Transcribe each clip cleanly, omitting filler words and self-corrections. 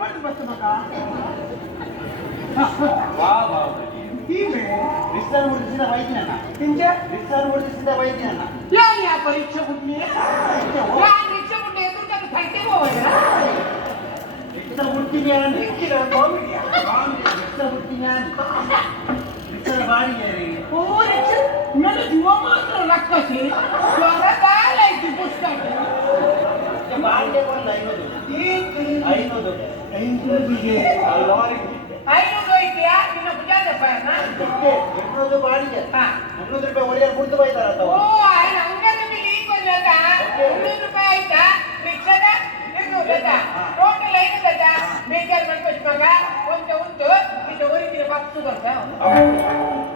पट बस बका वाह वाह टीमे रिश्ता मुर्तीचा माहिती ना तुमच्या रिश्ता मुर्तीचा माहिती ना या परीक्षा कुठली या परीक्षा कुठे तुमच्या फायटे होवला रिश्ता मुर्ती ज्ञान किरा कॉमेडी रिश्ता मुर्ती ज्ञान रिश्ता बाडी आहे रे ओ रिक्षा मला जीवा मात्र लागते स्वरा काय लायची पुस्तक ते बाडी कोण नाही होतो आई होतो लॉरी ಐನೂರು ಐತಿ ನಿನ್ನ ಪುಜಾದ ಪಾಯನ ಎಣ್ಣೂರು ಬಾಡಿಗೆ 300 ರೂಪಾಯಿ ಒರಿಯರ್ ಕೊಡ್ತು ಬೈತಾರ ಓ ಆಯ್ನ ಅಂಗನ ಬಿಲಿ ಕೊಲ್ಲದ 300 ರೂಪಾಯಿ ಆಯ್ತಾ ರಿಕ್ಷಾದ 200 ಆಯ್ತಾ ಟೋಟಲ್ 5 ಆಯ್ತಾ ಬೇಜಾರ್ ಮಾಡ್ಕೊಳ್ತ ಮಗ ಒಂದು ಇದು ಒರಿಜಿನ ಬಾಕ್ಸು ಬರ್ತ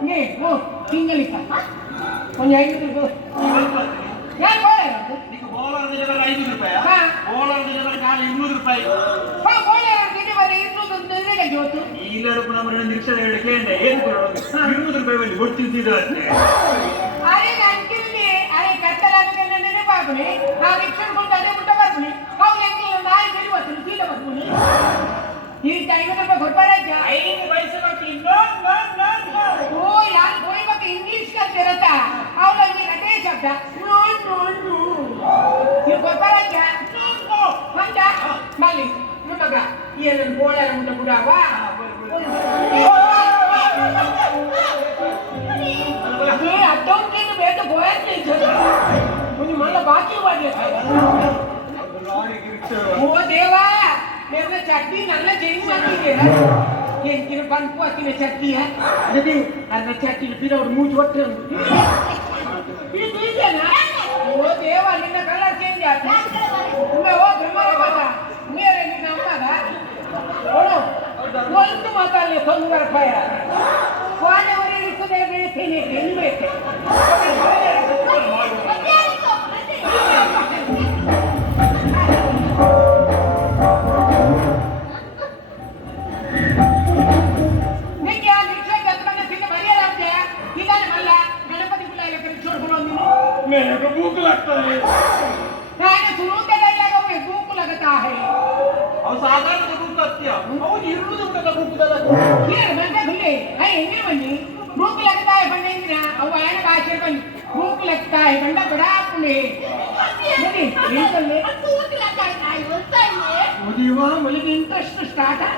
ನೀ ಓ ತಿಂಗಳಿಕ ಒಂದು 500 ರೂಪಾಯಿ ಯಾರು ಬೋಲರ್ నీకు బౌలర్ దగ్గర 5 రూపాయా బౌలర్ దగ్గర కాలి 200 రూపాయలు ಬೋಲರ್ దగ్గర 200 ಅಂದ್ರೆ ಜೋತು ಈ ಲಡಕು ನಮ್ಮ ನಿರೀಕ್ಷೆ ಹೇಳಕ್ಕೆ ಏನು ಕೊಡೋದು 200 ರೂಪಾಯಿ ಬಂದು ಕೊಡ್ತಿದ್ದಿದ್ದಾರೆ ಅರೆ ನಂಟಿಲಿ ಅರೆ ಕತ್ತಲಾಗಲ್ಲ ನೆನಪಾಗುನಿ ಆ ರಿಕ್ಷನ್ ಕೊಂಡು ಅದೇ ಬಿಟ್ಟ ಬರ್ತೀನಿ ಅವು ಎಂಗಿಲ್ಲ ನಾಯಿ ಬಿಡಿ ಬರ್ತೀನಿ ಸೀದ ಬರ್ತೀನಿ ಈ ಟೈಮ್ ನಮ್ಮ ಗೊತ್ತಾರಜ್ಜ 5 ಪೈಸೆ ಬಾಕಿ ನೋ ಓ ಯಾರು ಕೋಯಿ ಬಾಕಿ ಇಂಗ್ಲಿಷ್ ಕಲ್ತಿರತ್ತ ಅವಳ ಈ ಅದೇ ಶಬ್ದ ನೋ ಈ ಗೊತ್ತಾರಜ್ಜ ನೋ ಮಂಜ ಮಲ್ಲಿ ನಿಮಗ ಏನು ಬೋಳರ ಮುಂದೆ ಬಿಡವ ಅಡ್ಡೊಂದು ಬೇಡ ಗೋಯಕ್ಕೆ ನೀವು ಮಲ್ಲ ಬಾಕಿ ಮಾಡಿ ಓ ದೇವಾ मेरे चट्टी नल्ला चेंज ಮಾಡ್ತಿದೆ ಎಂತಿನ ಬಂಪು ಅತ್ತಿನ ಚಟ್ಟಿ ಅದೇ ನನ್ನ ಚಟ್ಟಿ ಬಿಡ ಅವ್ರು ಮೂಜ್ ಹೊಟ್ಟೆ ಇದು ಇದೆನಾ ಓ ದೇವಾ ನಿನ್ನ ಕಲರ್ ಚೇಂಜ್ ಆಯ್ತು ಒಮ್ಮೆ ಓ ಬ್ರಹ್ಮರ ಬಾದ ಮೇರೆ ನಿನ್ನ ಅಮ್ಮದ ಓಡು ಒಂದು ಮಾತಲ್ಲಿ ತೊಂದರೆ ಪಾಯ ಕೋಣೆವರೆ ಇರ್ತದೆ ಬೇತೀನಿ ತಿನ್ಬೇಕು मेरे को भूख लगता है मैंने शुरू के डायलॉग में भूख लगता है और साधारण तो भूख लगती है और इरुद का भूख लगता है ये मैं भूले है इंगे बनी भूख लगता है बनेंगे ना और आने भाषा बनी भूख लगता है बंदा बड़ा आपने नहीं बिल्कुल ले भूख लगता है बोलता है मुझे वहां मुझे इंटरेस्ट स्टार्ट है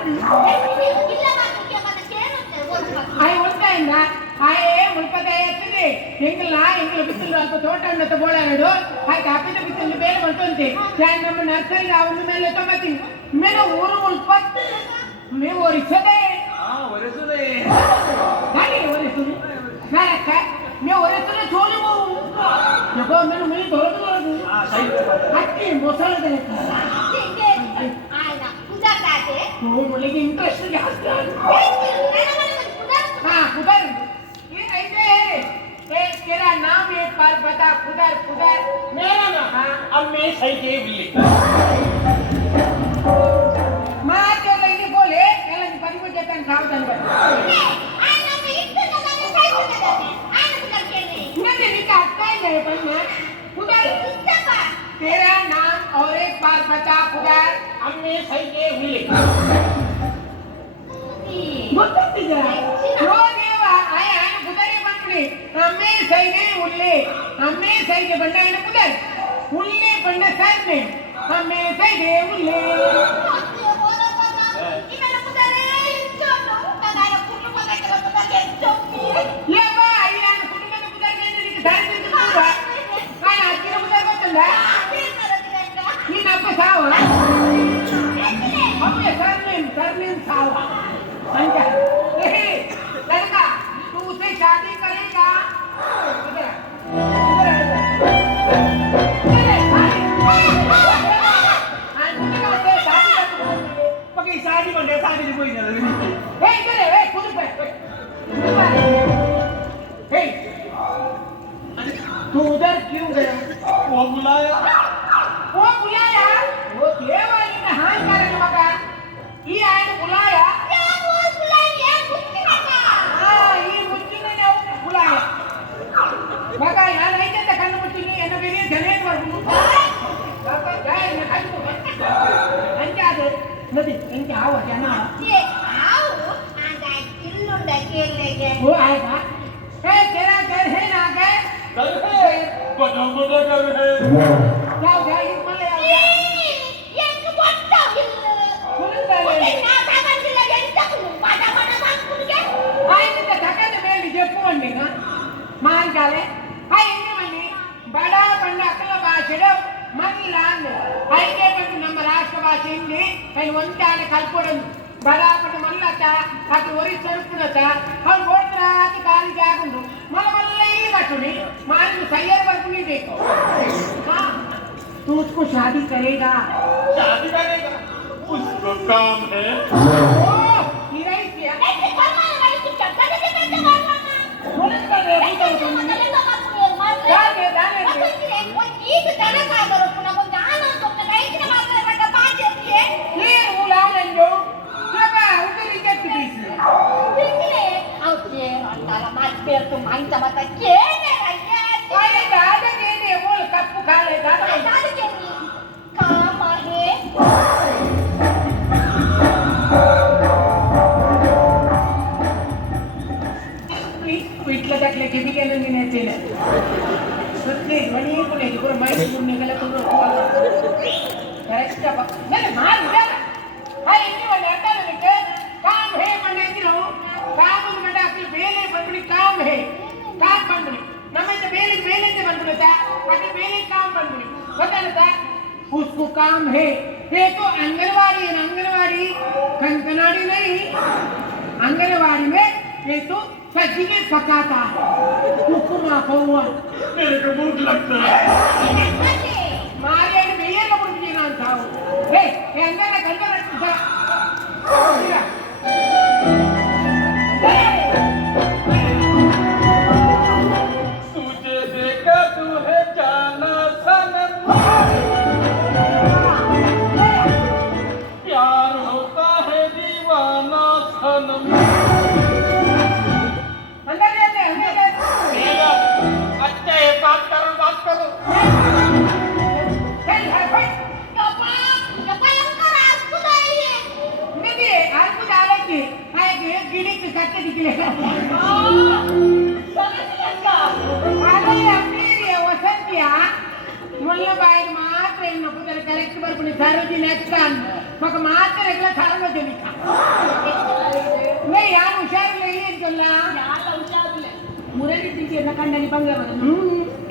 बोलता है ना आए मुल्कदा ಎತ್ತಿದೆ ಎಂಗಲ್ಲ ಎಂಗಲ ಬಿಸಿಲು ಅಲ್ಪ ತೋಟ ಅನ್ನತ ಬೋಳಾರಡು ಆಯ್ತು ಕಾಪಿದ ಬಿಸಿಲು ಬೇರೆ ಬಂತಂತೆ ನಾನು ನಮ್ಮ ನರ್ಸರಿ ಅವನ ಮೇಲೆ ತಗೋತೀನಿ ಮೇಲೆ ಊರು ಉಲ್ಪತ್ತು ನೀವು ಒರಿಸದೆ ಒರೆಸುದೆ ನಾನೇ ಒರಿಸುದು ನಾನಕ್ಕ ನೀವು ಒರಿಸದೆ ಚೋಲಿ ಹೋಗು ಯಾಕೋ ನಾನು ಮೈ ದೊರಕದು ಅಕ್ಕಿ ಮೊಸಳದ ಓ ಮುಳಿಗೆ ಇಂಟ್ರೆಸ್ಟ್ ಜಾಸ್ತಿ हाँ खुदर ये ऐसे है तेरा नाम एक बार बता खुदर मेरा नाम अब मैं सही के भी मां जो लगी बोले केला परी को जतन सावधान कर आना में इतना लगाने सही हो जाते आना खुदर के नहीं नहीं निका आता है पर ना खुदर किसका का तेरा नाम और एक बार बता खुदर अब मैं सही के भी ಗೊತ್ತಿದೆ ಓ ದೇವ ಆಯ ಕುದರೆ ಬಂದ್ಬಿಡಿ ಅಮ್ಮೆ ಸೈಗೆ ಉಳ್ಳೆ ಅಮ್ಮೆ ಸೈಗೆ ಬಂಡ ಏನು ಕುದರ್ ಉಳ್ಳೆ ಬಂಡ ಸರ್ನೆ ಅಮ್ಮೆ ಸೈಗೆ ಉಳ್ಳೆ ಲೇಬಾ ಅಯ್ಯಾನ ಕುಟುಂಬದ ಕುದರ್ಗೆ ನಿನಗೆ ಸಾರಿಸಿದ್ದು ಕೂಡ ನಾನು ಅಕ್ಕಿನ ಕುದರ್ ಗೊತ್ತಲ್ಲ ನೀನು ಅಪ್ಪ ಸಾವ ಅಮ್ಮೆ ಸರ್ನೆ ಸಾವ अंजा लड़का तू उसे शादी करेगा शादी बन गया शादी कोई नहीं खुद पे तू उधर क्यों गया वो बुलाया वो देवाली ने हां कारण मगा ये आयन बुलाया मग या नाही ते कन्न मुट्टीने एना बेरी जनेत वर्गु बाबा काय ना काय तो अंजा दे नदी ಎಂತ ಆವ ಜನ ಓ ಆಯ್ತಾ ಹೇ ಕೆರ ಕರ್ ಹೇ ನಾ ಗೆ कर है बड़ा बड़ा कर है ಯಾವ ಯಾವ ಇದು ಮಲ್ಲ ಯಾವ ಆಯ್ತು ತಕದ ಮೇಲೆ ಜಪ್ಪು ಅಂಡಿನ ಮಾರ್ಗಾಲೆ ಐದು ಮನಿ ಬಡ ಬಣ್ಣ ಅಕ್ಕಲ ಭಾಷೆಡು ಮಲ್ಲಾಂದು ಐದೇ ಬಂದು ನಮ್ಮ ರಾಷ್ಟ್ರ ಭಾಷೆ ಹಿಂದಿ ಅಲ್ಲಿ ಒಂದಾಡ ಕಲ್ಪೊಡದು ಬಡ ಬಣ್ಣ ಮಲ್ಲತ್ತ ಅದು ಒರಿ ಸ್ವರೂಪುಡತ ಅವ್ರು ಓಡ್ತಾರ ಅದು ಕಾಲಿಗೆ ಆಗುಂಡು ಮಲ್ಲ ಮಲ್ಲ ಈ ಕಟ್ಟುನಿ ಮಾರು ಸೈಯರ್ ಬರ್ಕುನಿ ಬೇಕು हाँ तू उसको शादी करेगा शादी करेगा उसको काम है ओ मेरा ही किया कप्पू खा लेगा पीटला टाकले की बी गेलं नाही नेतेला प्रत्येक म्हणी कुणाची बरं माहिती पूर्ण गेला तर करेक्ट नाही मार उद्या हा इतकी म्हणे आता नाही काम हे म्हणायची ना काम म्हणजे आपली बेले बनवणी काम हे काम बनवणी नम्मिंದ ಬೇಲಿಂದ ಬಂದ್ಬಿಡುತ್ತಾ ಮತ್ತೆ ಬೇಲಿ काम बनवणी ಗೊತ್ತಾಗುತ್ತಾ उसको काम है ये तो आंगनवाड़ी है आंगनवाड़ी कंकनाड़ी नहीं आंगनवाड़ी में ये तो सब्जी में पकाता है उपमा पौवा मेरे को भूख लगता है मारे बेये का बुढ़ी ना था हे ये अंदर ना गंदा रखता तुझे देखा तू है जाना सनम प्यार होता है दीवाना सनम अंदर ले अच्छा ये बात करो चल है नहीं आपको डालेंगे आएंगे गिड़ी के कट्टे निकले अरे अपनी वसंतिया मुल्ला बाई मात्र इन्हें पुत्र कलेक्ट पर पुनी सारोजी नेक्स्टान मग मात्र एकला सारों जो लिखा नहीं यार उशार ले ये जोला मुरेरी तीजे ना कंडनी बंगला बदल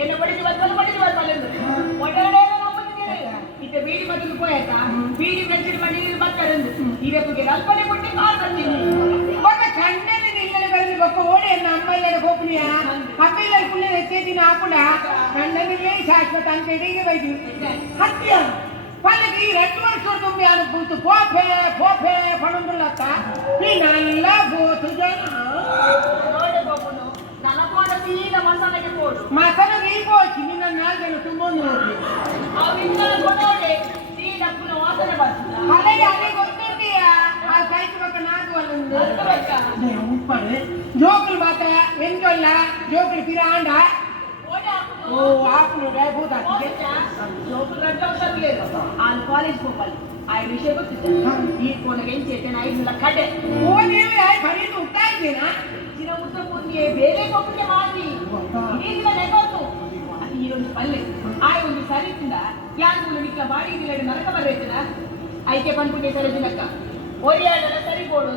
ये बड़ी बात वाले ಒಡಗಡೆ ನಮ್ಮದಿದೆ ಇತ್ತೆ ಬೀಡಿ ಬದಲು ಹೋಯ್ತಾ ಬೀಡಿ ಬೆಂಚಿನ ಮನೆಯಲ್ಲಿ ಬರ್ತಾರಂದು ಇದಕ್ಕೆ ಕಲ್ಪನೆ ಕೊಟ್ಟು ಕಾಲ್ ಬರ್ತೀನಿ ಒಬ್ಬ ಕಣ್ಣಲ್ಲಿ ನಿಲ್ಲನೆ ಬರಲಿ ಬಕ್ಕ ಓಡಿ ಅನ್ನ ಅಮ್ಮಯ್ಯರ ಗೋಪನಿಯ ಅಪ್ಪಯ್ಯರ ಕುಳ್ಳೆ ಎತ್ತೇದಿನ ಆಪುಡ ಕಣ್ಣಲ್ಲಿ ಶಾಶ್ವತ ಅಂತ ಇಡಿಗೆ ಬೈದು ಹತ್ಯ ಪಲ್ಲకి 2 ವರ್ಷ ತುಂಬಿ ಅನುಭೂತ ಪೋಫೆ ಪಣಂದುಲ್ಲತ್ತ ಈ ನಲ್ಲ ಗೋತು ಜನ ನೋಡಿ ಬಾಬುನು ನನಗೋಡ ಸೀದ ಮಸಾಲೆಗೆ ಹೋಡು ಮಸಾಲ ರೀಬೋಚಿ ನಿನ್ನ 4 ಜನ ತುಂಬೊಂದು ನೋಡಿ ಅವಿಂದ ಕೊಡೋಡೆ ಸೀದಾ ಪುನ ವಾಸನೆ ಬರ್ತದ ಅಲೆ ಗೊತ್ತಿದ್ದೀಯಾ ಆ ಸೈಟ್ ಬಕ್ಕ ನಾದು ಅಲ್ಲೊಂದು ಅರ್ಥವಕ್ಕ ಉಪ್ಪಡೆ ಜೋಕುಲು ಬಾತ ಎಂಜೊಲ್ಲ ಜೋಕುಲು ಪಿರಾಂಡ ఓ ఆపును రేబూత జోకులు గంట అవసరం లేదు ఆయన కాలేజ్ పోవాలి ఆయన విషయం ಗೊತ್ತಿತ್ತು ಈ ಕೋನಗೆ ಏನ್ చేతನ 5 ಲಕ್ಷ ಕಡೆ ఓ దేవి ಆಯ್ ಬರೀ ಉತ್ತಾಯ್ತೇನಾ ಚಿನ ಉತ್ತರ ಪುಣ್ಯ ಬೇರೆ ಕೊಟ್ಟಿಗೆ ಮಾಡಿ ಈಗಿನ ನೆಗೋತು ಅದು ಈ ಒಂದು ಪಲ್ಲೆ ಆಯ್ ಒಂದು ಸರಿತಿಂದ ಯಾರು ನಿಕ್ಕ ಬಾಡಿ ನರಕ ಬರಬೇಕನ ಐಕೆ ಪಂಪುಗೆ ಸರಿದಿನಕ್ಕ ಒರಿಯಾಡಲ ಸರಿ ಬೋಡು